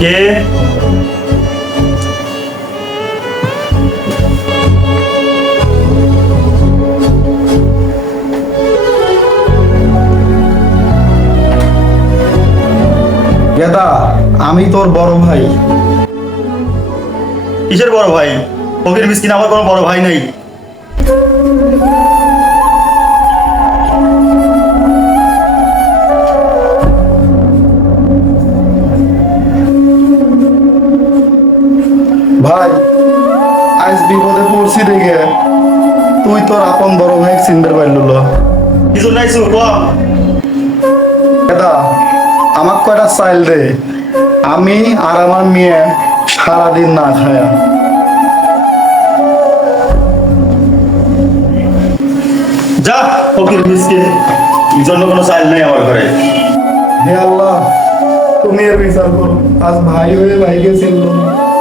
কে? গেদা, আমি তোর বড় ভাই। কিসের বড় ভাই? ফকির মিসকিন, আমার কোনো বড় ভাই নাই। ভাই, আজ বিপদে পড়ছি দেখে তুই তোর আপন বড় ভাই চিনতে পারল। কিছু নাই সুর ক। গেদা, আমার কয়টা চাইল দে, আমি আর আমার মেয়ে সারাদিন না খায়া। যা ফকির মিসকিন, এই জন্য কোনো চাইল নাই আমার ঘরে। হে আল্লাহ, তুমি এর বিচার করো। আজ ভাই হয়ে ভাইকে চিনল না।